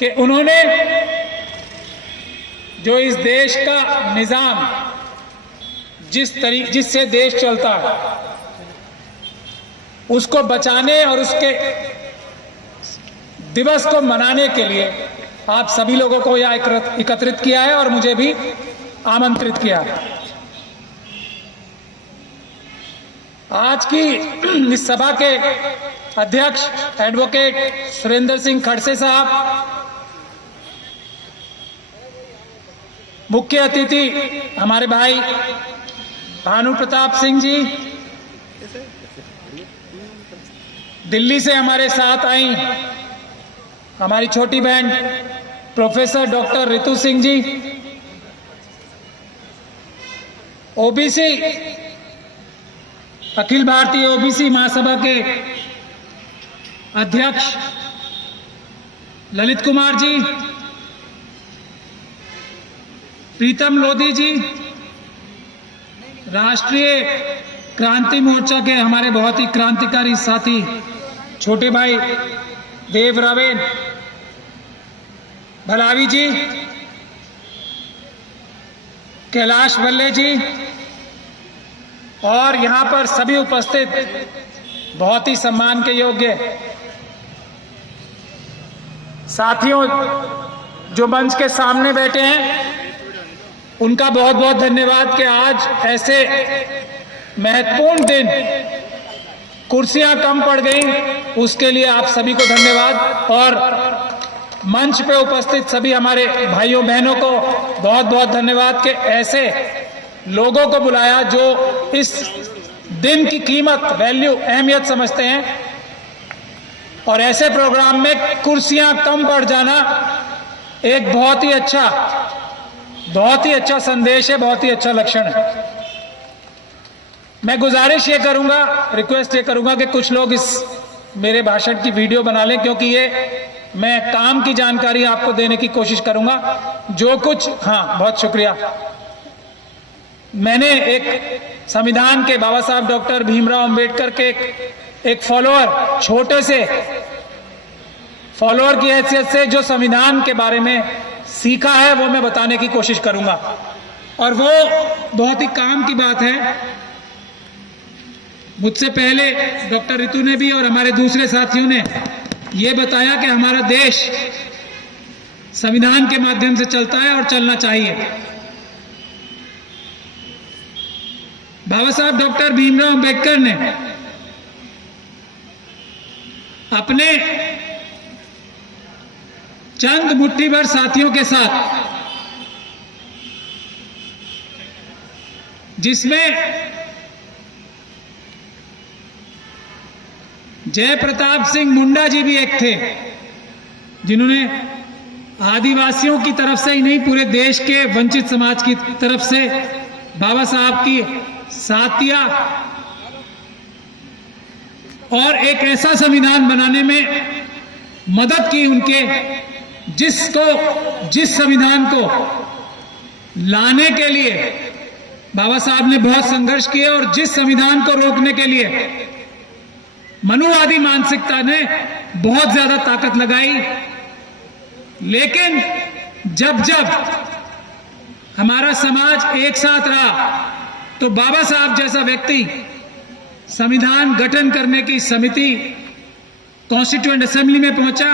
कि उन्होंने जो इस देश का निजाम जिससे देश चलता है उसको बचाने और उसके दिवस को मनाने के लिए आप सभी लोगों को यहाँ एकत्रित किया है और मुझे भी आमंत्रित किया है। आज की इस सभा के अध्यक्ष एडवोकेट सुरेंद्र सिंह खड़से साहब, मुख्य अतिथि हमारे भाई भानु प्रताप सिंह जी, दिल्ली से हमारे साथ आई हमारी छोटी बहन professor doctor Ritu Singh ji, OBC Akhil Bharatiya OBC महासभा के अध्यक्ष ललित कुमार जी, प्रीतम लोधी जी, राष्ट्रीय क्रांति मोर्चा के हमारे बहुत ही क्रांतिकारी साथी छोटे भाई देव रावेन भलावी जी, कैलाश बल्ले जी और यहां पर सभी उपस्थित बहुत ही सम्मान के योग्य साथियों जो मंच के सामने बैठे हैं, उनका बहुत बहुत धन्यवाद कि आज ऐसे महत्वपूर्ण दिन कुर्सियां कम पड़ गई, उसके लिए आप सभी को धन्यवाद। और मंच पे उपस्थित सभी हमारे भाइयों बहनों को बहुत बहुत धन्यवाद कि ऐसे लोगों को बुलाया जो इस दिन की कीमत, वैल्यू, अहमियत समझते हैं। और ऐसे प्रोग्राम में कुर्सियां कम पड़ जाना एक बहुत ही अच्छा संदेश है, बहुत ही अच्छा लक्षण है। मैं गुजारिश ये करूंगा, रिक्वेस्ट ये करूंगा कि कुछ लोग इस मेरे भाषण की वीडियो बना लें, क्योंकि ये मैं काम की जानकारी आपको देने की कोशिश करूंगा। जो कुछ, हाँ, बहुत शुक्रिया। मैंने एक संविधान के बाबा साहब डॉक्टर भीमराव अंबेडकर के एक फॉलोअर, छोटे से फॉलोअर की हैसियत से जो संविधान के बारे में सीखा है वो मैं बताने की कोशिश करूंगा। और वो बहुत ही काम की बात है। मुझसे पहले डॉक्टर रितु ने भी और हमारे दूसरे साथियों ने ये बताया कि हमारा देश संविधान के माध्यम से चलता है और चलना चाहिए। बाबा साहब डॉक्टर भीमराव अंबेडकर ने अपने चंद मुट्ठी भर साथियों के साथ, जिसमें जय प्रताप सिंह मुंडा जी भी एक थे, जिन्होंने आदिवासियों की तरफ से ही नहीं पूरे देश के वंचित समाज की तरफ से बाबा साहब की साथिया और एक ऐसा संविधान बनाने में मदद की उनके, जिस संविधान को लाने के लिए बाबा साहब ने बहुत संघर्ष किए और जिस संविधान को रोकने के लिए मनुवादी मानसिकता ने बहुत ज्यादा ताकत लगाई। लेकिन जब हमारा समाज एक साथ रहा तो बाबा साहब जैसा व्यक्ति संविधान गठन करने की समिति कॉन्स्टिट्यूएंट असेंबली में पहुंचा,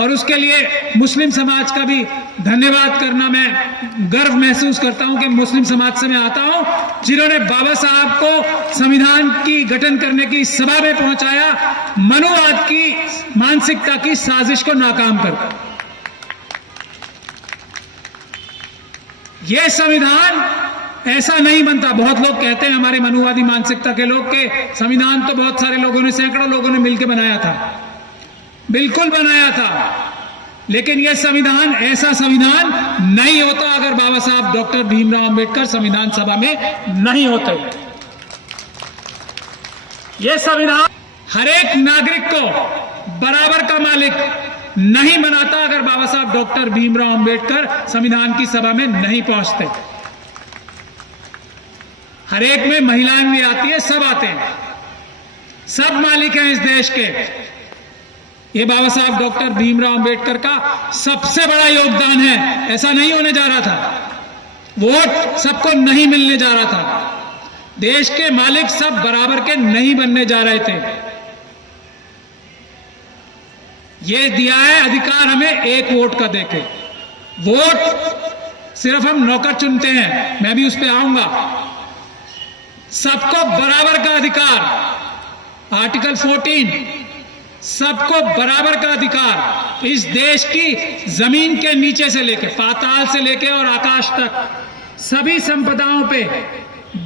और उसके लिए मुस्लिम समाज का भी धन्यवाद करना मैं गर्व महसूस करता हूं कि मुस्लिम समाज से मैं आता हूं, जिन्होंने बाबा साहब को संविधान की गठन करने की सभा में पहुंचाया, मनुवाद की मानसिकता की साजिश को नाकाम कर। यह संविधान ऐसा नहीं बनता। बहुत लोग कहते हैं, हमारे मनुवादी मानसिकता के लोग, के संविधान तो बहुत सारे लोगों ने, सैकड़ों लोगों ने मिलकर बनाया था। बिल्कुल बनाया था, लेकिन यह संविधान ऐसा संविधान नहीं होता अगर बाबा साहब डॉक्टर भीमराव अंबेडकर संविधान सभा में नहीं होते। यह संविधान हर एक नागरिक को बराबर का मालिक नहीं बनाता अगर बाबा साहब डॉक्टर भीमराव अंबेडकर संविधान की सभा में नहीं पहुंचते। हर एक में महिलाएं भी आती है, सब आते हैं, सब मालिक हैं इस देश के। ये बाबा साहब डॉक्टर भीमराव अंबेडकर का सबसे बड़ा योगदान है। ऐसा नहीं होने जा रहा था, वोट सबको नहीं मिलने जा रहा था, देश के मालिक सब बराबर के नहीं बनने जा रहे थे। ये दिया है अधिकार हमें एक वोट का देके। वोट सिर्फ हम नौकर चुनते हैं, मैं भी उस पर आऊंगा। सबको बराबर का अधिकार, आर्टिकल 14, सबको बराबर का अधिकार, इस देश की जमीन के नीचे से लेके पाताल से लेके और आकाश तक सभी संपदाओं पे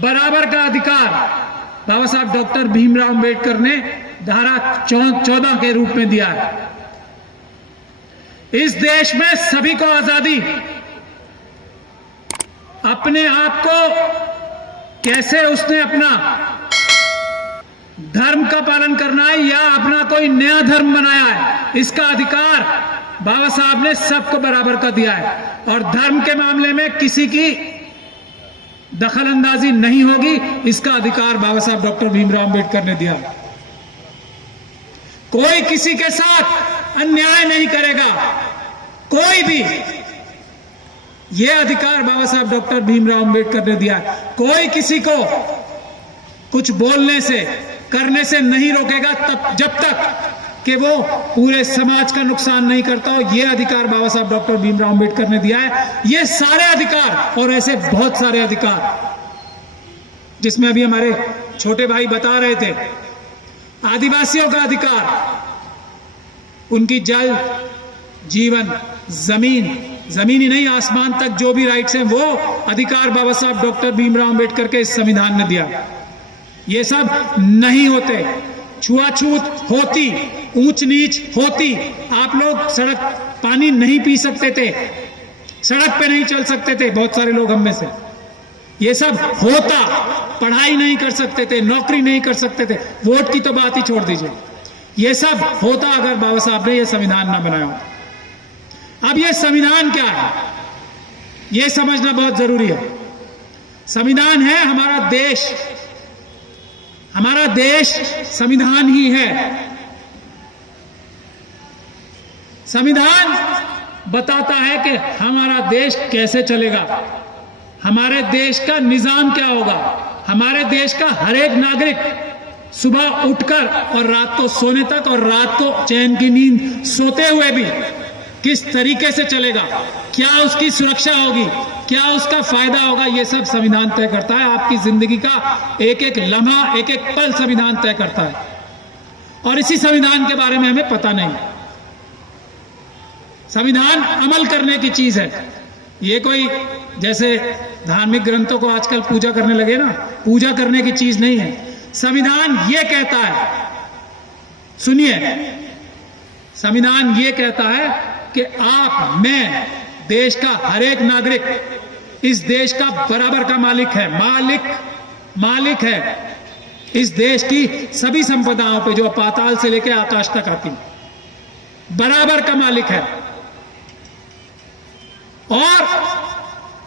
बराबर का अधिकार बाबा साहब डॉक्टर भीमराव अंबेडकर ने धारा 14 के रूप में दिया है। इस देश में सभी को आजादी, अपने आप को कैसे उसने अपना धर्म का पालन करना है या अपना कोई नया धर्म बनाया है, इसका अधिकार बाबा साहब ने सबको बराबर का दिया है। और धर्म के मामले में किसी की दखल अंदाजी नहीं होगी, इसका अधिकार बाबा साहब डॉक्टर भीमराव अंबेडकर ने दिया। कोई किसी के साथ अन्याय नहीं करेगा, कोई भी। यह अधिकार बाबा साहब डॉक्टर भीमराव अंबेडकर ने दिया है। कोई किसी को कुछ बोलने से करने से नहीं रोकेगा तब जब तक कि वो पूरे समाज का नुकसान नहीं करता हो। यह अधिकार बाबा साहब डॉक्टर भीमराव अंबेडकर ने दिया है। ये सारे अधिकार और ऐसे बहुत सारे अधिकार, जिसमें अभी हमारे छोटे भाई बता रहे थे, आदिवासियों का अधिकार, उनकी जल, जीवन, जमीन, जमीन ही नहीं आसमान तक जो भी राइट्स हैं, वो अधिकार बाबा साहब डॉक्टर भीमराव अंबेडकर के इस संविधान ने दिया। ये सब नहीं होते, छुआछूत होती, ऊंच नीच होती, आप लोग सड़क पानी नहीं पी सकते थे, सड़क पे नहीं चल सकते थे बहुत सारे लोग हम में से, ये सब होता, पढ़ाई नहीं कर सकते थे, नौकरी नहीं कर सकते थे, वोट की तो बात ही छोड़ दीजिए, ये सब होता अगर बाबा साहब ने ये संविधान ना बनाया होता। अब ये संविधान क्या है, ये समझना बहुत जरूरी है। संविधान है हमारा देश, हमारा देश संविधान ही है। संविधान बताता है कि हमारा देश कैसे चलेगा, हमारे देश का निजाम क्या होगा, हमारे देश का हर एक नागरिक सुबह उठकर और रात को सोने तक और रात को चैन की नींद सोते हुए भी किस तरीके से चलेगा, क्या उसकी सुरक्षा होगी, क्या उसका फायदा होगा, ये सब संविधान तय करता है। आपकी जिंदगी का एक एक लम्हा, एक एक पल संविधान तय करता है। और इसी संविधान के बारे में हमें पता नहीं। संविधान अमल करने की चीज है, ये कोई जैसे धार्मिक ग्रंथों को आजकल पूजा करने लगे ना, पूजा करने की चीज नहीं है। संविधान ये कहता है, सुनिए, संविधान ये कहता है कि आप, मैं, देश का हर एक नागरिक इस देश का बराबर का मालिक है, मालिक है इस देश की सभी संपदाओं पे जो पाताल से लेकर आकाश तक आती, बराबर का मालिक है। और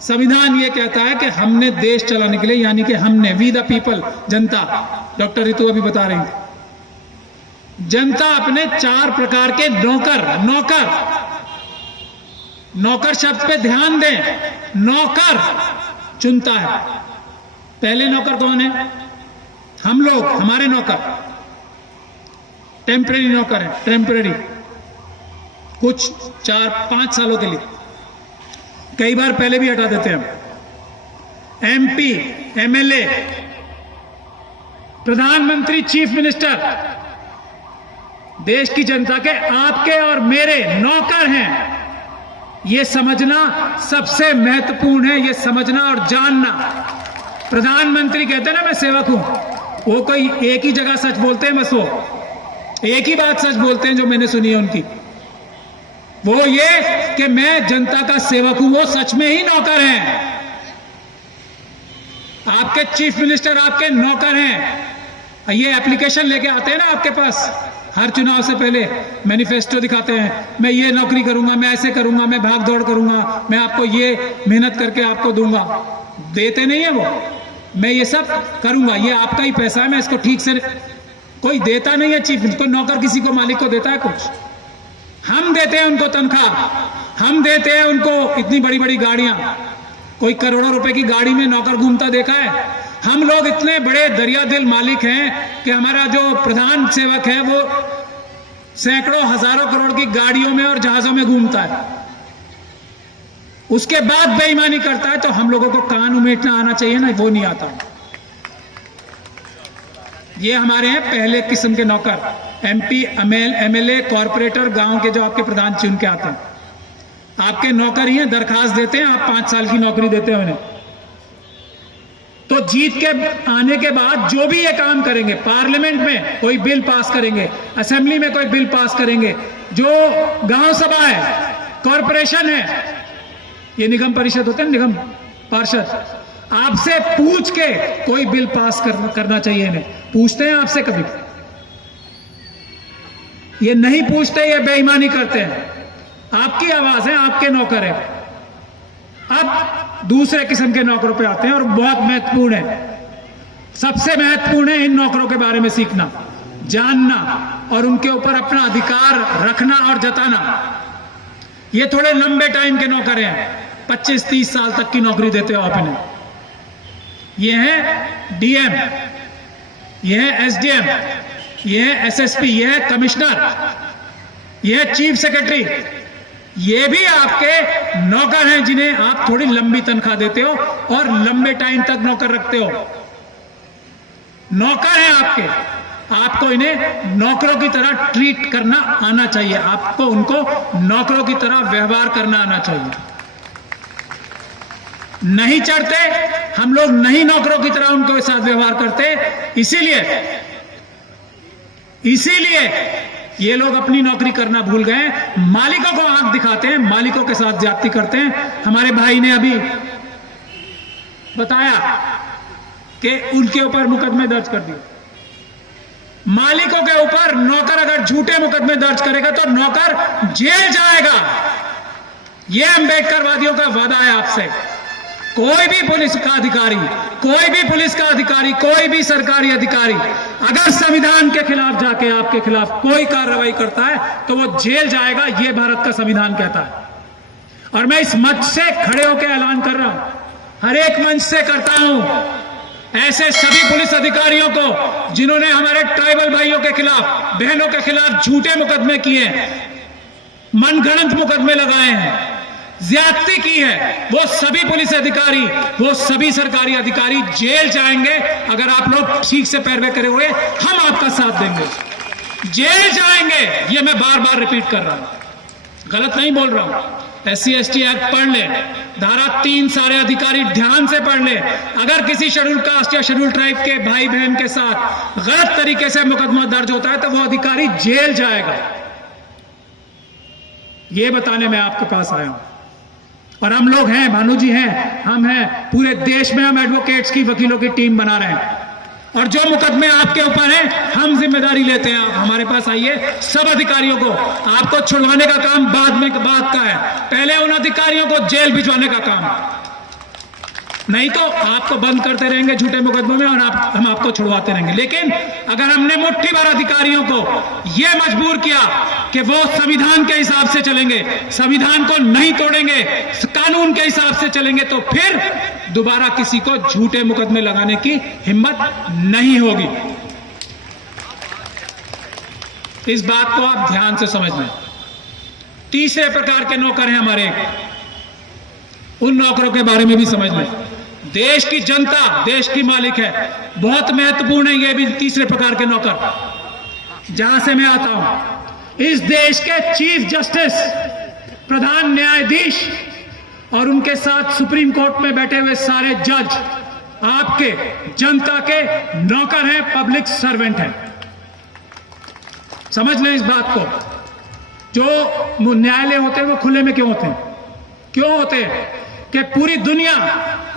संविधान ये कहता है कि हमने देश चलाने के लिए, यानी कि हमने, we the people, Janata, doctor Ritu अभी बता रही थी, जनता अपने 4 प्रकार के नौकर शब्द पे ध्यान दें, नौकर चुनता है। पहले नौकर कौन है? हम लोग, हमारे नौकर टेम्परेरी नौकर हैं, टेम्परेरी, कुछ 4-5 सालों के लिए, कई बार पहले भी हटा देते हैं हम। एमपी, एमएलए, प्रधानमंत्री, चीफ मिनिस्टर, देश की जनता के, आपके और मेरे नौकर हैं। ये समझना सबसे महत्वपूर्ण है, ये समझना और जानना। प्रधानमंत्री कहते हैं ना मैं सेवक हूं, वो कोई एक ही जगह सच बोलते हैं, बस वो एक ही बात सच बोलते हैं जो मैंने सुनी है उनकी, वो ये कि मैं जनता का सेवक हूं, वो सच में ही नौकर हैं। आपके चीफ मिनिस्टर आपके नौकर हैं। ये एप्लीकेशन लेके आते हैं ना आपके पास, हर चुनाव से पहले मैनिफेस्टो दिखाते हैं, मैं ये नौकरी करूंगा, मैं ऐसे करूंगा, मैं भाग दौड़ करूंगा, मैं आपको ये मेहनत करके आपको दूंगा। देते नहीं है वो, मैं ये सब करूंगा, ये आपका ही पैसा है, मैं इसको ठीक से, कोई देता नहीं है चीफ, कोई नौकर किसी को, मालिक को देता है कुछ? हम देते हैं उनको तनख्वाह, हम देते हैं उनको इतनी बड़ी बड़ी गाड़ियां। कोई करोड़ों रुपए की गाड़ी में नौकर घूमता देखा है? हम लोग इतने बड़े दरिया दिल मालिक हैं कि हमारा जो प्रधान सेवक है वो सैकड़ों हजारों करोड़ की गाड़ियों में और जहाजों में घूमता है, उसके बाद बेईमानी करता है। तो हम लोगों को कान उमेटना आना चाहिए ना, वो नहीं आता। ये हमारे हैं पहले किस्म के नौकर, MP, MLA, कॉर्पोरेटर, गांव के जो आपके प्रधान चुन के आते हैं, आपके नौकर ही हैं, दरखास्त देते हैं, आप 5 साल की नौकरी देते हैं उन्हें। तो जीत के आने के बाद जो भी ये काम करेंगे, पार्लियामेंट में कोई बिल पास करेंगे, असेंबली में कोई बिल पास करेंगे, जो गांव सभा है, कॉर्पोरेशन है, ये निगम परिषद होते हैं, निगम पार्षद, आपसे पूछ के कोई बिल पास करना चाहिए इन्हें। पूछते हैं आपसे कभी? ये नहीं पूछते, ये बेईमानी करते हैं। आपकी आवाज है, आपके नौकर है। अब दूसरे किस्म के नौकरों पे आते हैं और बहुत महत्वपूर्ण है, सबसे महत्वपूर्ण है इन नौकरों के बारे में सीखना, जानना और उनके ऊपर अपना अधिकार रखना और जताना। ये थोड़े लंबे टाइम के नौकर हैं, 25-30 साल तक की नौकरी देते हो आप इन्हें। ये है DM, ये है SDM, ये है SSP, ये है कमिश्नर, ये है चीफ सेक्रेटरी। ये भी आपके नौकर हैं जिन्हें आप थोड़ी लंबी तनख्वाह देते हो और लंबे टाइम तक नौकर रखते हो। नौकर हैं आपके, आपको इन्हें नौकरों की तरह ट्रीट करना आना चाहिए, आपको उनको नौकरों की तरह व्यवहार करना आना चाहिए। नहीं चढ़ते हम लोग, नहीं नौकरों की तरह उनके साथ व्यवहार करते, इसीलिए ये लोग अपनी नौकरी करना भूल गए, मालिकों को आंख दिखाते हैं, मालिकों के साथ ज्यादती करते हैं। हमारे भाई ने अभी बताया कि उनके ऊपर मुकदमे दर्ज कर दिए। मालिकों के ऊपर नौकर अगर झूठे मुकदमे दर्ज करेगा तो नौकर जेल जाएगा। यह अंबेडकरवादियों का वादा है आपसे। कोई भी पुलिस का अधिकारी, कोई भी सरकारी अधिकारी अगर संविधान के खिलाफ जाके आपके खिलाफ कोई कार्रवाई करता है तो वो जेल जाएगा, ये भारत का संविधान कहता है। और मैं इस मंच से खड़े होकर ऐलान कर रहा हूं, हर एक मंच से करता हूं, ऐसे सभी पुलिस अधिकारियों को जिन्होंने हमारे ट्राइबल भाइयों के खिलाफ, बहनों के खिलाफ झूठे मुकदमे किए, मनगढ़ंत मुकदमे लगाए हैं, ज्यादती की है, वो सभी पुलिस अधिकारी, वो सभी सरकारी अधिकारी जेल जाएंगे। अगर आप लोग ठीक से पैरवी करे हुए, हम आपका साथ देंगे। जेल जाएंगे, ये मैं बार बार रिपीट कर रहा हूं, गलत नहीं बोल रहा हूं। SC/ST एक्ट पढ़ ले, धारा 3 सारे अधिकारी ध्यान से पढ़ ले। अगर किसी शेड्यूल कास्ट या शेड्यूल ट्राइब के भाई बहन के साथ गलत तरीके से मुकदमा दर्ज होता है तो वो अधिकारी जेल जाएगा। ये बताने में आपके पास आया हूं। और हम लोग हैं, भानु जी हैं, हम हैं, पूरे देश में हम एडवोकेट्स की, वकीलों की टीम बना रहे हैं। और जो मुकदमे आपके ऊपर हैं, हम जिम्मेदारी लेते हैं। आप हमारे पास आइए, सब अधिकारियों को, आपको छुड़वाने का काम बाद का है, पहले उन अधिकारियों को जेल भिजवाने का काम। नहीं तो आपको बंद करते रहेंगे झूठे मुकदमों में और हम आपको छुड़वाते रहेंगे। लेकिन अगर हमने मुट्ठी भर अधिकारियों को यह मजबूर किया कि वो संविधान के हिसाब से चलेंगे, संविधान को नहीं तोड़ेंगे, कानून के हिसाब से चलेंगे, तो फिर दोबारा किसी को झूठे मुकदमे लगाने की हिम्मत नहीं होगी। इस बात को आप ध्यान से समझ लें। तीसरे प्रकार के नौकर हैं हमारे, उन नौकरों के बारे में भी समझ लें। देश की जनता देश की मालिक है, बहुत महत्वपूर्ण है ये भी तीसरे प्रकार के नौकर। जहां से मैं आता हूं, इस देश के चीफ जस्टिस, प्रधान न्यायाधीश और उनके साथ सुप्रीम कोर्ट में बैठे हुए सारे जज आपके जनता के नौकर हैं, पब्लिक सर्वेंट हैं। समझ लें इस बात को। जो न्यायालय होते हैं वो खुले में क्यों होते हैं? क्यों होते हैं? कि पूरी दुनिया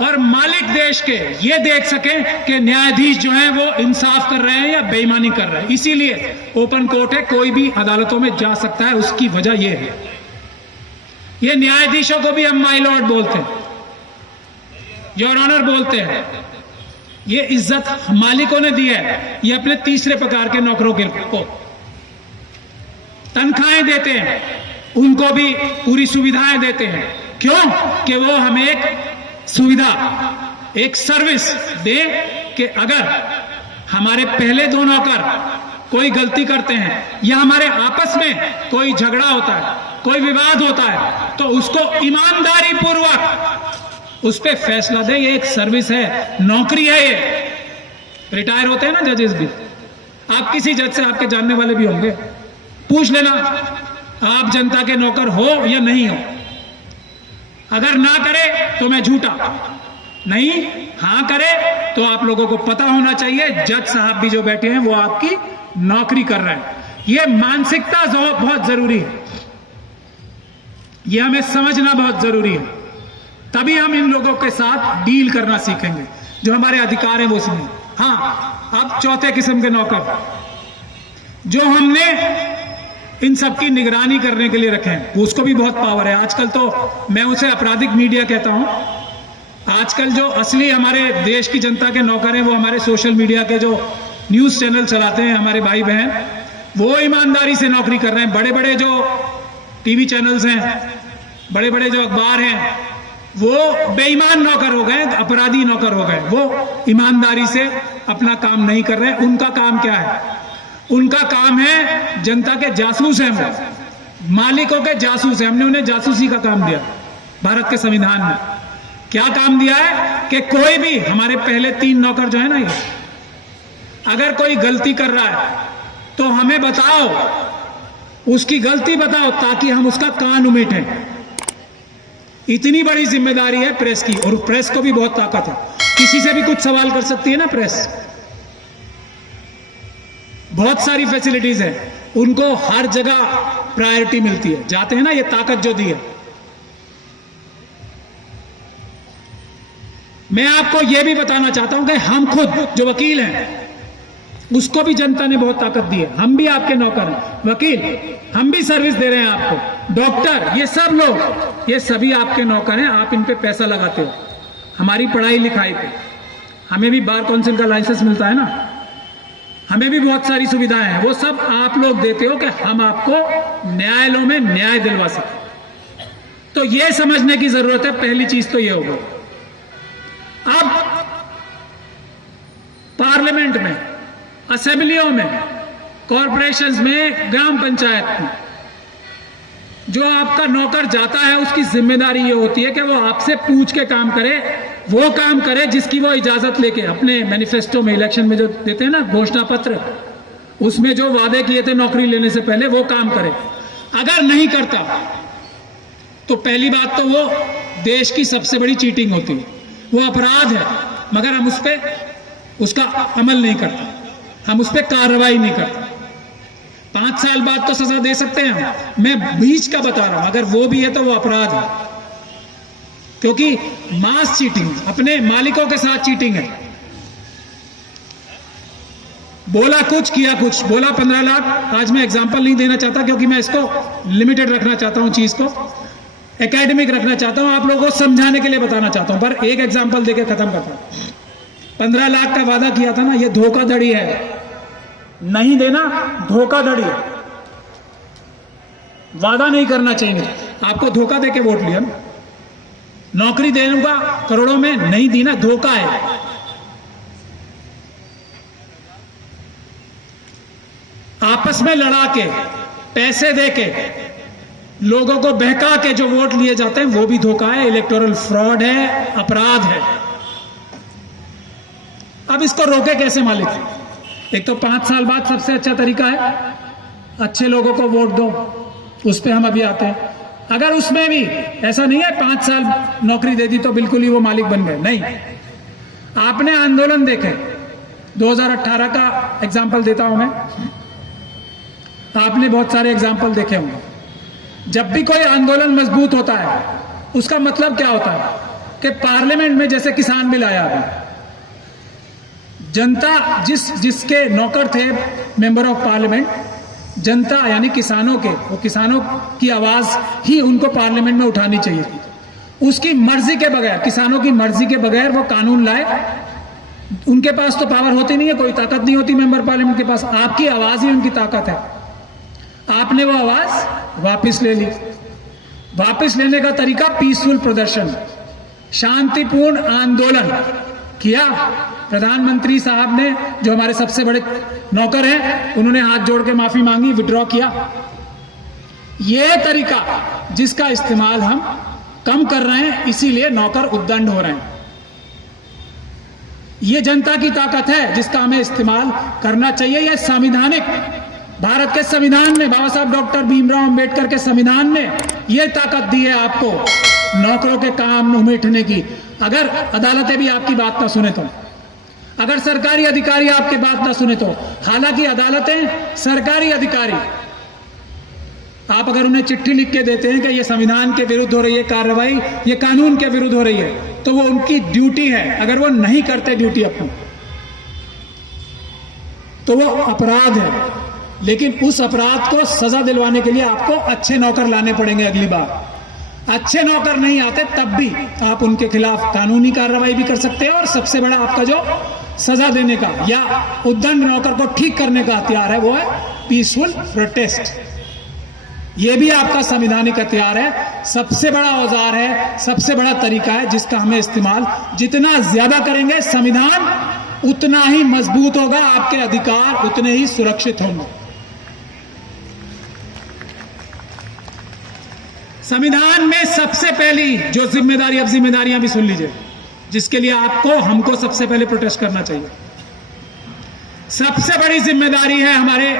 और मालिक देश के ये देख सकें कि न्यायाधीश जो हैं वो इंसाफ कर रहे हैं या बेईमानी कर रहे हैं। इसीलिए ओपन कोर्ट है, कोई भी अदालतों में जा सकता है। उसकी वजह ये है, ये न्यायाधीशों को भी हम माय लॉर्ड बोलते हैं, योर ऑनर बोलते हैं। ये इज्जत मालिकों ने दी है, ये अपने तीसरे प्रकार के नौकरों को। तनख्वाहें देते हैं, उनको भी पूरी सुविधाएं देते हैं। क्यों? कि वो हमें एक सुविधा, एक सर्विस दे कि अगर हमारे पहले दो नौकर कोई गलती करते हैं या हमारे आपस में कोई झगड़ा होता है, कोई विवाद होता है, तो उसको ईमानदारी पूर्वक उस पर फैसला दे। ये एक सर्विस है, नौकरी है। ये रिटायर होते हैं ना जजेस भी, आप किसी जज से आपके जानने वाले भी होंगे, पूछ लेना आप जनता के नौकर हो या नहीं हो। अगर ना करे तो मैं झूठा, नहीं हां करे तो आप लोगों को पता होना चाहिए जज साहब भी जो बैठे हैं वो आपकी नौकरी कर रहे हैं। ये मानसिकता बहुत जरूरी है, ये हमें समझना बहुत जरूरी है। तभी हम इन लोगों के साथ डील करना सीखेंगे, जो हमारे अधिकार हैं वो सुनिए। हाँ, अब चौथे किस्म के नौकर जो हमने इन सब की निगरानी करने के लिए रखे हैं, उसको भी बहुत पावर है। आजकल तो मैं उसे आपराधिक मीडिया कहता हूं। आजकल जो असली हमारे देश की जनता के नौकर हैं वो हमारे सोशल मीडिया के जो न्यूज़ चैनल चलाते हैं हमारे भाई बहन, वो ईमानदारी से नौकरी कर रहे हैं। बड़े बड़े जो टीवी चैनल्स हैं, बड़े बड़े जो अखबार हैं, वो बेईमान नौकर हो गए, अपराधी नौकर हो गए। वो ईमानदारी से अपना काम नहीं कर रहे। उनका काम क्या है? उनका काम है जनता के जासूस हैं, वो मालिकों के जासूस हैं। हमने उन्हें जासूसी का काम दिया भारत के संविधान में। क्या काम दिया है कि कोई भी, हमारे पहले 3 नौकर जो है ना, ये अगर कोई गलती कर रहा है तो हमें बताओ, उसकी गलती बताओ, ताकि हम उसका कान उमेटें। इतनी बड़ी जिम्मेदारी है प्रेस की, और प्रेस को भी बहुत ताकत है, किसी से भी कुछ सवाल कर सकती है ना प्रेस। बहुत सारी फैसिलिटीज हैं, उनको हर जगह प्रायोरिटी मिलती है। जाते हैं ना, ये ताकत जो दी है। मैं आपको यह भी बताना चाहता हूं कि हम खुद जो वकील हैं उसको भी जनता ने बहुत ताकत दी है। हम भी आपके नौकर हैं, वकील, हम भी सर्विस दे रहे हैं आपको। डॉक्टर, ये सब लोग, ये सभी आपके नौकर हैं। आप इन पे पैसा लगाते हो, हमारी पढ़ाई लिखाई पे। हमें भी बार काउंसिल का लाइसेंस मिलता है ना, हमें भी बहुत सारी सुविधाएं हैं, वो सब आप लोग देते हो कि हम आपको न्यायालयों में न्याय दिलवा सकें। तो ये समझने की जरूरत है। पहली चीज तो ये होगी। अब पार्लियामेंट में, असेंबलियों में, कॉरपोरेशंस में, ग्राम पंचायत में जो आपका नौकर जाता है, उसकी जिम्मेदारी ये होती है कि वो आपसे पूछ के काम करे, वो काम करे जिसकी वो इजाजत लेके अपने मैनिफेस्टो में, इलेक्शन में जो देते हैं ना घोषणा पत्र, उसमें जो वादे किए थे नौकरी लेने से पहले, वो काम करे। अगर नहीं करता तो पहली बात तो वो देश की सबसे बड़ी चीटिंग होती है, वो अपराध है। मगर हम उस पर उसका अमल नहीं करते, हम उस पर कार्रवाई नहीं करते। 5 साल बाद तो सजा दे सकते हैं, मैं बीच का बता रहा हूं। अगर वो भी है तो वो अपराध है, क्योंकि मास चीटिंग, अपने मालिकों के साथ चीटिंग है। बोला कुछ, किया कुछ। बोला 15 लाख। आज मैं एग्जांपल नहीं देना चाहता, क्योंकि मैं इसको लिमिटेड रखना चाहता हूं, चीज को एकेडमिक रखना चाहता हूं, आप लोगों को समझाने के लिए बताना चाहता हूं। पर एक एग्जांपल देके खत्म करता हूं। 15 लाख का वादा किया था ना, ये धोखाधड़ी है। नहीं देना धोखाधड़ी, वादा नहीं करना चाहिए। आपको धोखा देके वोट लिया ना, नौकरी देने का करोड़ों में नहीं दी ना, धोखा है। आपस में लड़ा के, पैसे देके, लोगों को बहका के जो वोट लिए जाते हैं वो भी धोखा है, इलेक्टोरल फ्रॉड है, अपराध है। अब इसको रोके कैसे मालिक? एक तो 5 साल बाद सबसे अच्छा तरीका है अच्छे लोगों को वोट दो, उस पर हम अभी आते हैं। अगर उसमें भी ऐसा नहीं है 5 साल नौकरी दे दी तो बिल्कुल ही वो मालिक बन गए, नहीं। आपने आंदोलन देखे, 2018 का एग्जाम्पल देता हूं मैं, आपने बहुत सारे एग्जाम्पल देखे होंगे। जब भी कोई आंदोलन मजबूत होता है, उसका मतलब क्या होता है कि पार्लियामेंट में जैसे किसान बिल आया, अभी जनता जिसके नौकर थे मेंबर ऑफ पार्लियामेंट, जनता यानी किसानों के, वो किसानों की आवाज ही उनको पार्लियामेंट में उठानी चाहिए थी। उसकी मर्जी के बगैर, किसानों की मर्जी के बगैर वो कानून लाए। उनके पास तो पावर होती नहीं है, कोई ताकत नहीं होती मेंबर पार्लियामेंट के पास, आपकी आवाज ही उनकी ताकत है। आपने वो आवाज वापस ले ली। वापस लेने का तरीका पीसफुल प्रदर्शन, शांतिपूर्ण आंदोलन किया। प्रधानमंत्री साहब ने, जो हमारे सबसे बड़े नौकर हैं, उन्होंने हाथ जोड़ के माफी मांगी, विड्रॉ किया। यह तरीका जिसका इस्तेमाल हम कम कर रहे हैं, इसीलिए नौकर उद्दंड हो रहे हैं। यह जनता की ताकत है जिसका हमें इस्तेमाल करना चाहिए। यह संवैधानिक, भारत के संविधान ने, बाबा साहब डॉक्टर भीमराव अंबेडकर के संविधान ने यह ताकत दी है आपको नौकरों के काम उमेटने की। अगर अदालतें भी आपकी बात ना सुने तो, अगर सरकारी अधिकारी आपकी बात ना सुने तो, हालांकि अदालतें सरकारी अधिकारी, आप अगर उन्हें चिट्ठी लिख के देते हैं कि ये संविधान के विरुद्ध हो रही है कार्रवाई, ये कानून के विरुद्ध हो रही है, तो वो उनकी ड्यूटी है। अगर वो नहीं करते ड्यूटी अपनी तो वो अपराध है। लेकिन उस अपराध को सजा दिलवाने के लिए आपको अच्छे नौकर लाने पड़ेंगे। अगली बार अच्छे नौकर नहीं आते तब भी आप उनके खिलाफ कानूनी कार्रवाई भी कर सकते हैं। और सबसे बड़ा आपका जो सजा देने का या उद्दंड नौकर को ठीक करने का हथियार है वो है पीसफुल प्रोटेस्ट। ये भी आपका संवैधानिक हथियार है, सबसे बड़ा औजार है, सबसे बड़ा तरीका है जिसका हमें इस्तेमाल जितना ज्यादा करेंगे संविधान उतना ही मजबूत होगा, आपके अधिकार उतने ही सुरक्षित होंगे। संविधान में सबसे पहली जो जिम्मेदारी, अब जिम्मेदारियां भी सुन लीजिए, जिसके लिए आपको हमको सबसे पहले प्रोटेस्ट करना चाहिए। सबसे बड़ी जिम्मेदारी है हमारे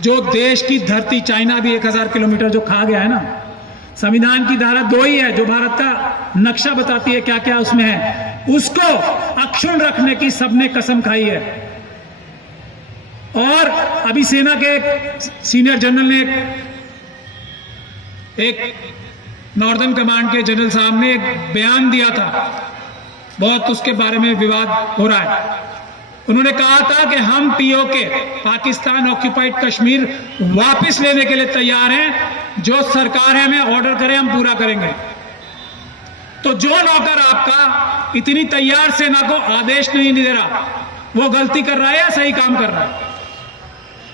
जो देश की धरती, चाइना भी 1000 किलोमीटर जो खा गया है ना, संविधान की धारा 2 ही है जो भारत का नक्शा बताती है क्या क्या उसमें है, उसको अक्षुण्ण रखने की सबने कसम खाई है। और अभी सेना के एक सीनियर जनरल ने, एक नॉर्दर्न कमांड के जनरल साहब ने एक बयान दिया था, बहुत उसके बारे में विवाद हो रहा है। उन्होंने कहा था कि हम पीओके, पाकिस्तान ऑक्यूपाइड कश्मीर, वापस लेने के लिए तैयार हैं। जो सरकार है हमें ऑर्डर करे हम पूरा करेंगे। तो जो नौकर आपका इतनी तैयार सेना को आदेश नहीं दे रहा, वो गलती कर रहा है या सही काम कर रहा है?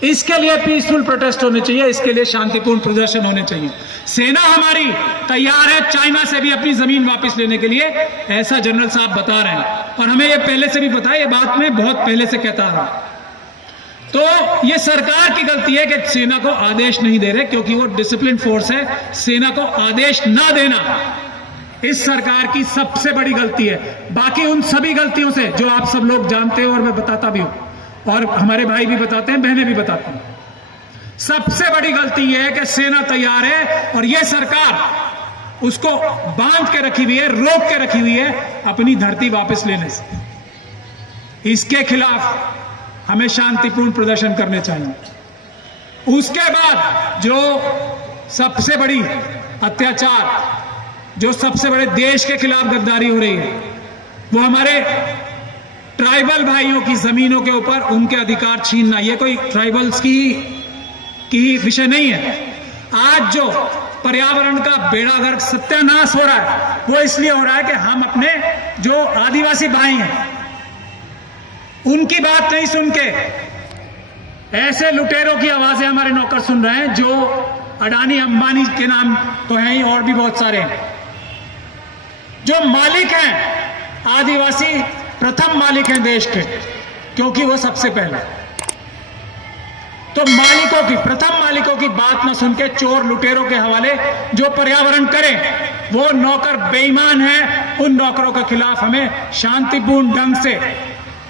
इसके लिए पीसफुल प्रोटेस्ट होने चाहिए, इसके लिए शांतिपूर्ण प्रदर्शन होने चाहिए। सेना हमारी तैयार है चाइना से भी अपनी जमीन वापस लेने के लिए, ऐसा जनरल साहब बता रहे हैं। और हमें यह पहले से भी पता है, ये बात मैं बहुत पहले से कहता रहा। तो ये सरकार की गलती है कि सेना को आदेश नहीं दे रहे, क्योंकि वो डिसिप्लिन फोर्स है। सेना को आदेश ना देना इस सरकार की सबसे बड़ी गलती है। बाकी उन सभी गलतियों से जो आप सब लोग जानते हो और मैं बताता भी हूं, और हमारे भाई भी बताते हैं, बहनें भी बताते हैं, सबसे बड़ी गलती यह है कि सेना तैयार है और यह सरकार उसको बांध के रखी हुई है, रोक के रखी हुई है अपनी धरती वापस लेने से। इसके खिलाफ हमें शांतिपूर्ण प्रदर्शन करने चाहिए। उसके बाद जो सबसे बड़ी अत्याचार, जो सबसे बड़े देश के खिलाफ गद्दारी हो रही है, वो हमारे ट्राइबल भाइयों की जमीनों के ऊपर उनके अधिकार छीनना। ये कोई ट्राइबल्स की विषय नहीं है। आज जो पर्यावरण का बेड़ागर्क सत्यानाश हो रहा है वो इसलिए हो रहा है कि हम अपने जो आदिवासी भाई हैं उनकी बात नहीं सुन के ऐसे लुटेरों की आवाजें हमारे नौकर सुन रहे हैं, जो अडानी अंबानी के नाम तो हैं ही, और भी बहुत सारे हैं। जो मालिक हैं आदिवासी, प्रथम मालिक हैं देश के, क्योंकि वो सबसे पहले। तो मालिकों की, प्रथम मालिकों की बात ना सुन के चोर लुटेरों के हवाले जो पर्यावरण करें, वो नौकर बेईमान हैं। उन नौकरों के खिलाफ हमें शांतिपूर्ण ढंग से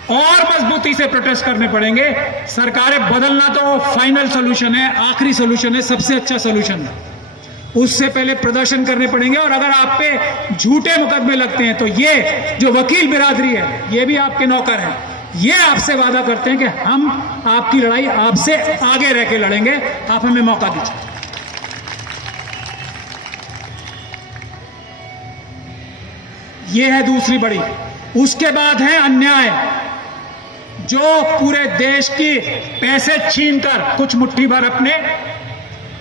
और मजबूती से प्रोटेस्ट करने पड़ेंगे। सरकारें बदलना तो फाइनल सोल्यूशन है, आखिरी सोल्यूशन है, सबसे अच्छा सोल्यूशन है। उससे पहले प्रदर्शन करने पड़ेंगे। और अगर आप पे झूठे मुकदमे लगते हैं तो ये जो वकील बिरादरी है, ये भी आपके नौकर हैं, ये आपसे वादा करते हैं कि हम आपकी लड़ाई आपसे आगे रह के लड़ेंगे, आप हमें मौका दीजिए। ये है दूसरी बड़ी। उसके बाद है अन्याय, जो पूरे देश की पैसे छीनकर कुछ मुट्ठी भर अपने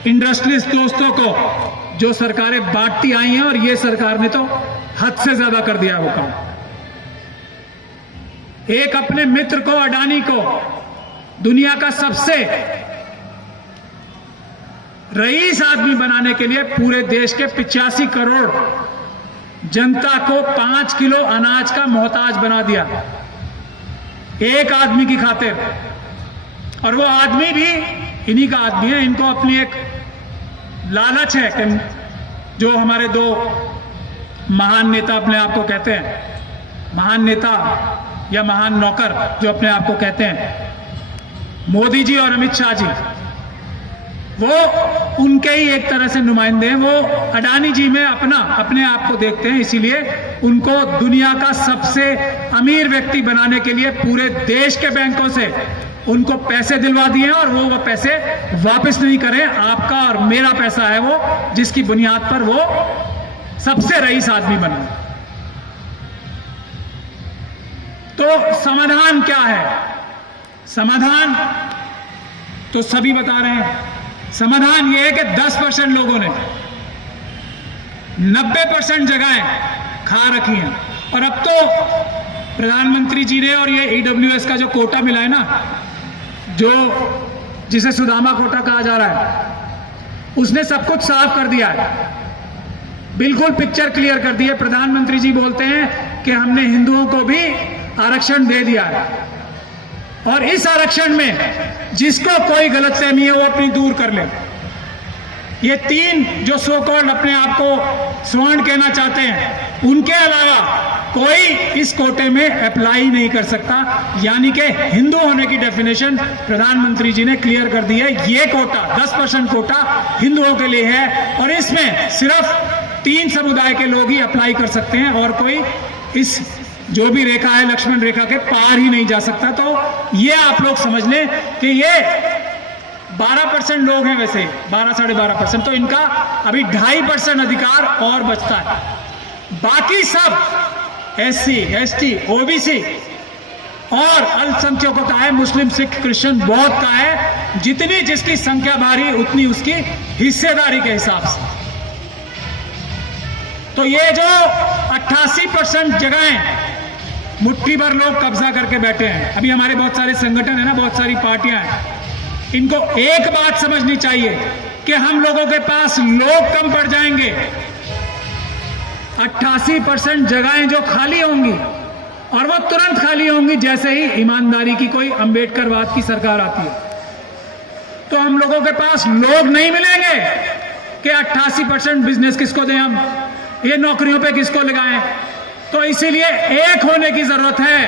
इंडस्ट्रीज दोस्तों को जो सरकारें बांटती आई हैं, और ये सरकार ने तो हद से ज्यादा कर दिया वो काम। एक अपने मित्र को, अडानी को, दुनिया का सबसे रईस आदमी बनाने के लिए पूरे देश के 85 करोड़ जनता को 5 किलो अनाज का मोहताज बना दिया एक आदमी की खातिर। और वो आदमी भी इन्हीं का आदमी है। इनको अपनी एक लालच है कि जो हमारे दो महान नेता अपने आप को कहते हैं, महान नेता या महान नौकर जो अपने आप को कहते हैं, मोदी जी और अमित शाह जी, वो उनके ही एक तरह से नुमाइंदे हैं। वो अडानी जी में अपने आप को देखते हैं, इसीलिए उनको दुनिया का सबसे अमीर व्यक्ति बनाने के लिए पूरे देश के बैंकों से उनको पैसे दिलवा दिए हैं और वो पैसे वापस नहीं करें। आपका और मेरा पैसा है वो, जिसकी बुनियाद पर वो सबसे रईस आदमी बना। तो समाधान क्या है? समाधान तो सभी बता रहे हैं। समाधान यह है कि 10% लोगों ने 90% जगहें खा रखी हैं। और अब तो प्रधानमंत्री जी ने और ये EWS का जो कोटा मिला है ना, जो जिसे सुदामा कोटा कहा जा रहा है, उसने सब कुछ साफ कर दिया है, बिल्कुल पिक्चर क्लियर कर दी है। प्रधानमंत्री जी बोलते हैं कि हमने हिंदुओं को भी आरक्षण दे दिया है और इस आरक्षण में जिसको कोई गलतफहमी है वो अपनी दूर कर ले। ये तीन जो सो कॉल्ड अपने आप को स्वर्ण कहना चाहते हैं, उनके अलावा कोई इस कोटे में अप्लाई नहीं कर सकता। यानी कि हिंदू होने की डेफिनेशन प्रधानमंत्री जी ने क्लियर कर दी है। ये कोटा 10% कोटा हिंदुओं के लिए है और इसमें सिर्फ 3 समुदाय के लोग ही अप्लाई कर सकते हैं और कोई इस जो भी रेखा है लक्ष्मण रेखा के पार ही नहीं जा सकता। तो ये आप लोग समझ लें कि ये 12% लोग हैं, वैसे 12 साढ़े 12%, तो इनका अभी 2.5% अधिकार और बचता है। बाकी सब SC, ST, OBC और अल्पसंख्यकों का है, मुस्लिम, सिख, क्रिश्चियन, बौद्ध का है। जितनी जिसकी संख्या भारी उतनी उसकी हिस्सेदारी के हिसाब से। तो ये जो 88% जगहें मुट्ठी भर लोग कब्जा करके बैठे हैं, अभी हमारे बहुत सारे संगठन है ना, बहुत सारी पार्टियां हैं, इनको एक बात समझनी चाहिए कि हम लोगों के पास लोग कम पड़ जाएंगे। 88% जगहें जो खाली होंगी और वो तुरंत खाली होंगी जैसे ही ईमानदारी की कोई अंबेडकरवाद की सरकार आती है। तो हम लोगों के पास लोग नहीं मिलेंगे कि 88% बिजनेस किसको दें, हम ये नौकरियों पे किसको लगाएं। तो इसीलिए एक होने की जरूरत है।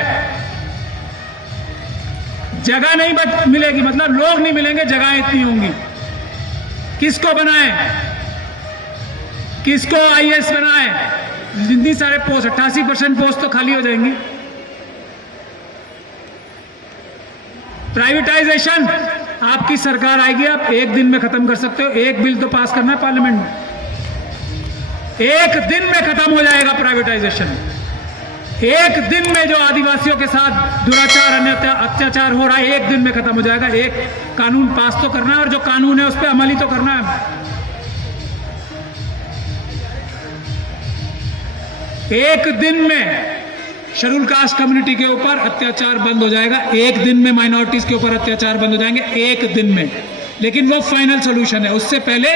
जगह नहीं मिलेगी, मतलब लोग नहीं मिलेंगे, जगहें इतनी होंगी। किसको बनाएं, किसको IAS बनाएं? इतनी सारे पोस्ट, 88% पोस्ट तो खाली हो जाएंगी। प्राइवेटाइजेशन आपकी सरकार आएगी, आप एक दिन में खत्म कर सकते हो। एक बिल तो पास करना है पार्लियामेंट में, एक दिन में खत्म हो जाएगा प्राइवेटाइजेशन। एक दिन में जो आदिवासियों के साथ दुराचार, अन्याय, अत्याचार हो रहा है, एक दिन में खत्म हो जाएगा। एक कानून पास तो करना है और जो कानून है उस पर अमल ही तो करना है। एक दिन में शेड्यूल कास्ट कम्युनिटी के ऊपर अत्याचार बंद हो जाएगा, एक दिन में माइनॉरिटीज के ऊपर अत्याचार बंद हो जाएंगे, एक दिन में। लेकिन वो फाइनल सोल्यूशन है। उससे पहले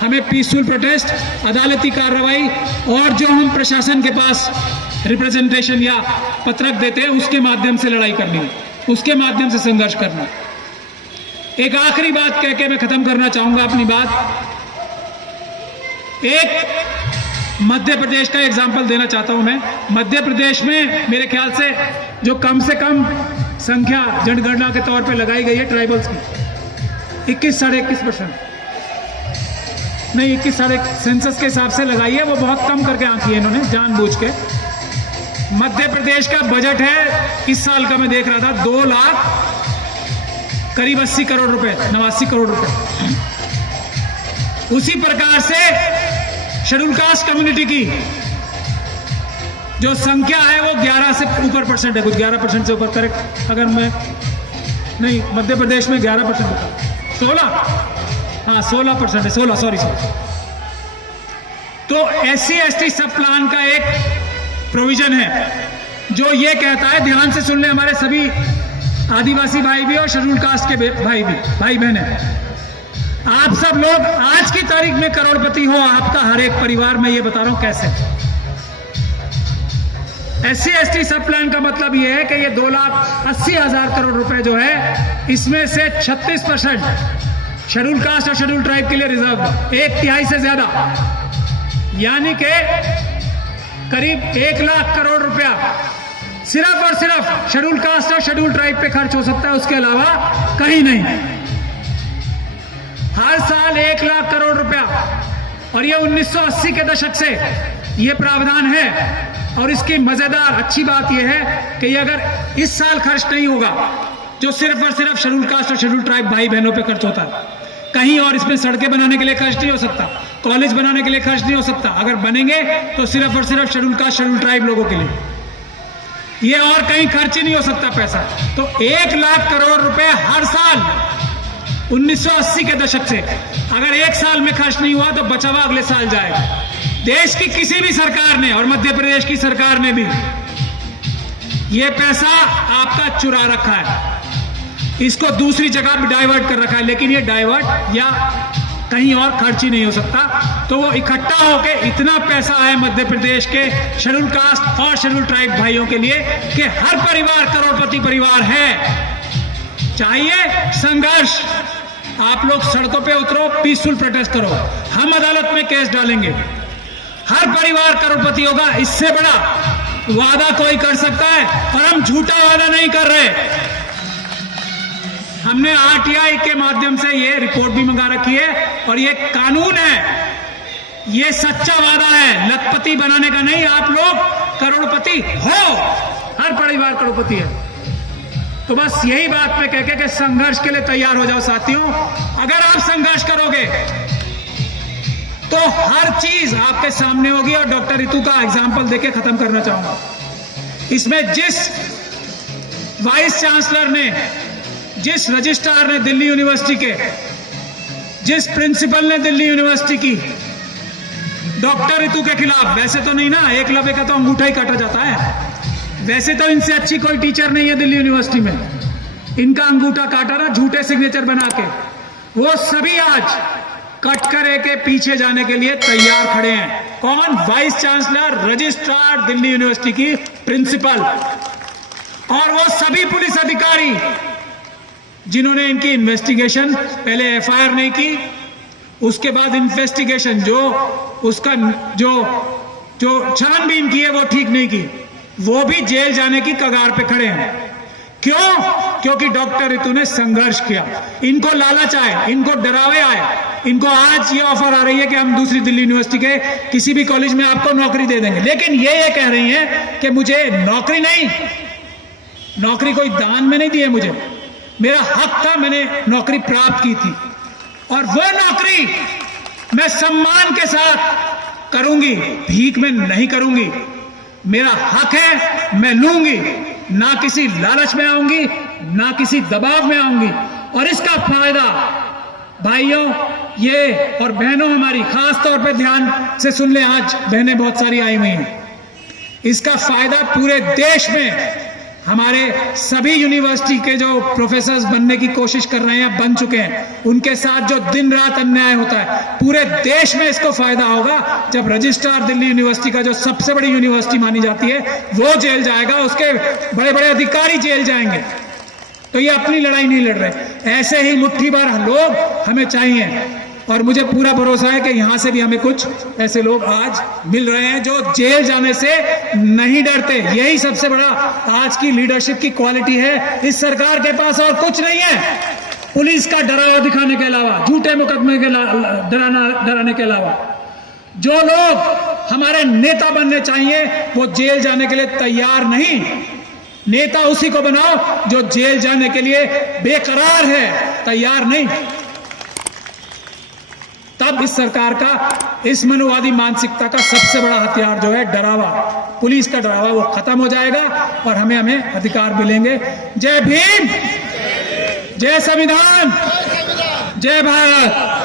हमें पीसफुल प्रोटेस्ट, अदालती कार्रवाई और जो हम प्रशासन के पास रिप्रेजेंटेशन या पत्रक देते हैं उसके माध्यम से लड़ाई करनी है, उसके माध्यम से संघर्ष करना। एक आखिरी बात कह के मैं खत्म करना चाहूंगा अपनी बात। एक मध्य प्रदेश का एग्जाम्पल देना चाहता हूं मैं। मध्य प्रदेश में मेरे ख्याल से जो कम से कम संख्या जनगणना के तौर पे लगाई गई है ट्राइबल्स की, 21 साढ़े 21% नहीं, 21 साढ़े सेंसस के हिसाब से लगाई है, वो बहुत कम करके आंकी है इन्होंने जानबूझ के। मध्य प्रदेश का बजट है इस साल का, मैं देख रहा था, 2 लाख करीब 80 करोड़ रुपए, 89 करोड़ रुपए। उसी प्रकार से शेड्यूल कास्ट कम्युनिटी की जो संख्या है वो 11 से ऊपर % है, कुछ 11% से ऊपर, करेक्ट अगर मैं नहीं, मध्य प्रदेश में 11%, 16, हाँ 16% है, 16, सॉरी। तो SC ST सब प्लान का एक प्रोविजन है जो ये कहता है, ध्यान से सुन ले हमारे सभी आदिवासी भाई भी और शेड्यूल कास्ट के भाई भी, भाई बहन है, आप सब लोग आज की तारीख में करोड़पति हो, आपका हर एक परिवार, मैं ये बता रहा हूं कैसे। SC/ST सब प्लान का मतलब यह है कि ये 2,80,000 करोड़ रुपए जो है, इसमें से 36% शेड्यूल कास्ट और शेड्यूल ट्राइब के लिए रिजर्व, 1/3 से ज्यादा, यानी कि करीब 1 लाख करोड़ रुपया सिर्फ और सिर्फ शेड्यूल कास्ट और शेड्यूल ट्राइब पे खर्च हो सकता है, उसके अलावा कहीं नहीं। हर साल 1 लाख करोड़ रुपया, और ये 1980 के दशक से ये प्रावधान है। और इसकी मजेदार अच्छी बात यह है कि ये अगर इस साल खर्च नहीं होगा, जो सिर्फ और सिर्फ शेड्यूल कास्ट और शेड्यूल ट्राइब भाई बहनों पे खर्च होता है, कहीं और इसमें सड़कें बनाने के लिए खर्च नहीं हो सकता, कॉलेज बनाने के लिए खर्च नहीं हो सकता। अगर बनेंगे तो सिर्फ और सिर्फ शेड्यूल कास्ट शेड्यूल ट्राइब लोगों के लिए, ये और कहीं खर्च ही नहीं हो सकता पैसा। तो 1 लाख करोड़ रुपए हर साल 1980 के दशक से अगर एक साल में खर्च नहीं हुआ तो बचा हुआ अगले साल जाएगा। देश की किसी भी सरकार ने, और मध्य प्रदेश की सरकार ने भी, ये पैसा आपका चुरा रखा है, इसको दूसरी जगह भी डाइवर्ट कर रखा है, लेकिन ये डाइवर्ट या कहीं और खर्च ही नहीं हो सकता। तो वो इकट्ठा होके इतना पैसा आया मध्य प्रदेश के शेड्यूल कास्ट और शेड्यूल ट्राइब भाइयों के लिए कि हर परिवार करोड़पति परिवार है। चाहिए संघर्ष, आप लोग सड़कों पे उतरो, पीसफुल प्रोटेस्ट करो, हम अदालत में केस डालेंगे, हर परिवार करोड़पति होगा। इससे बड़ा वादा कोई कर सकता है, और हम झूठा वादा नहीं कर रहे। हमने RTI के माध्यम से ये रिपोर्ट भी मंगा रखी है, और ये कानून है, ये सच्चा वादा है, लखपति बनाने का नहीं। आप लोग करोड़पति हो, हर परिवार करोड़पति है। तो बस यही बात पे कह के संघर्ष के लिए तैयार हो जाओ साथियों। अगर आप संघर्ष करोगे तो हर चीज आपके सामने होगी। और डॉक्टर रितु का एग्जाम्पल देके खत्म करना चाहूंगा। इसमें जिस वाइस चांसलर ने, जिस रजिस्ट्रार ने दिल्ली यूनिवर्सिटी के, जिस प्रिंसिपल ने दिल्ली यूनिवर्सिटी की डॉक्टर रितु के खिलाफ, वैसे तो नहीं ना, एकलव्य का तो अंगूठा ही काटा जाता है, वैसे तो इनसे अच्छी कोई टीचर नहीं है दिल्ली यूनिवर्सिटी में, इनका अंगूठा काटा ना झूठे सिग्नेचर बना के, वो सभी आज कटघरे के पीछे जाने के लिए तैयार खड़े हैं। कौन? Vice chancellor, registrar, Delhi university की प्रिंसिपल, और वो सभी पुलिस अधिकारी जिन्होंने इनकी इन्वेस्टिगेशन, पहले FIR नहीं की, उसके बाद इन्वेस्टिगेशन जो उसका जो छानबीन की है वो ठीक नहीं की, वो भी जेल जाने की कगार पे खड़े हैं। क्यों? क्योंकि डॉक्टर रितु ने संघर्ष किया। इनको लालच आए, इनको डरावे आए, इनको आज ये ऑफर आ रही है कि हम दूसरी दिल्ली यूनिवर्सिटी के किसी भी कॉलेज में आपको नौकरी दे देंगे, लेकिन ये कह रही हैं कि मुझे नौकरी नहीं, नौकरी कोई दान में नहीं दी है, मुझे मेरा हक था, मैंने नौकरी प्राप्त की थी, और वो नौकरी मैं सम्मान के साथ करूंगी, भीख में नहीं करूंगी। मेरा हक है, मैं लूंगी, ना किसी लालच में आऊंगी, ना किसी दबाव में आऊंगी। और इसका फायदा भाइयों ये और बहनों, हमारी खास तौर पे ध्यान से सुन ले, आज बहनें बहुत सारी आई हुई हैं, इसका फायदा पूरे देश में हमारे सभी यूनिवर्सिटी के जो प्रोफेसर्स बनने की कोशिश कर रहे हैं, बन चुके हैं, उनके साथ जो दिन रात अन्याय होता है, पूरे देश में इसको फायदा होगा। जब रजिस्ट्रार दिल्ली यूनिवर्सिटी का, जो सबसे बड़ी यूनिवर्सिटी मानी जाती है, वो जेल जाएगा, उसके बड़े बड़े अधिकारी जेल जाएंगे। तो ये अपनी लड़ाई नहीं लड़ रहे, ऐसे ही मुट्ठी भर लोग हमें चाहिए, और मुझे पूरा भरोसा है कि यहां से भी हमें कुछ ऐसे लोग आज मिल रहे हैं जो जेल जाने से नहीं डरते। यही सबसे बड़ा आज की लीडरशिप की क्वालिटी है इस सरकार के पास, और कुछ नहीं है। पुलिस का डरावा दिखाने के अलावा, झूठे मुकदमे के डराने के अलावा, जो लोग हमारे नेता बनने चाहिए वो जेल जाने के लिए तैयार नहीं। नेता उसी को बनाओ जो जेल जाने के लिए बेकरार है, तैयार नहीं। तब इस सरकार का, इस मनोवादी मानसिकता का सबसे बड़ा हथियार जो है डरावा, पुलिस का डरावा, वो खत्म हो जाएगा और हमें अधिकार मिलेंगे। जय भीम, जय संविधान, जय भारत।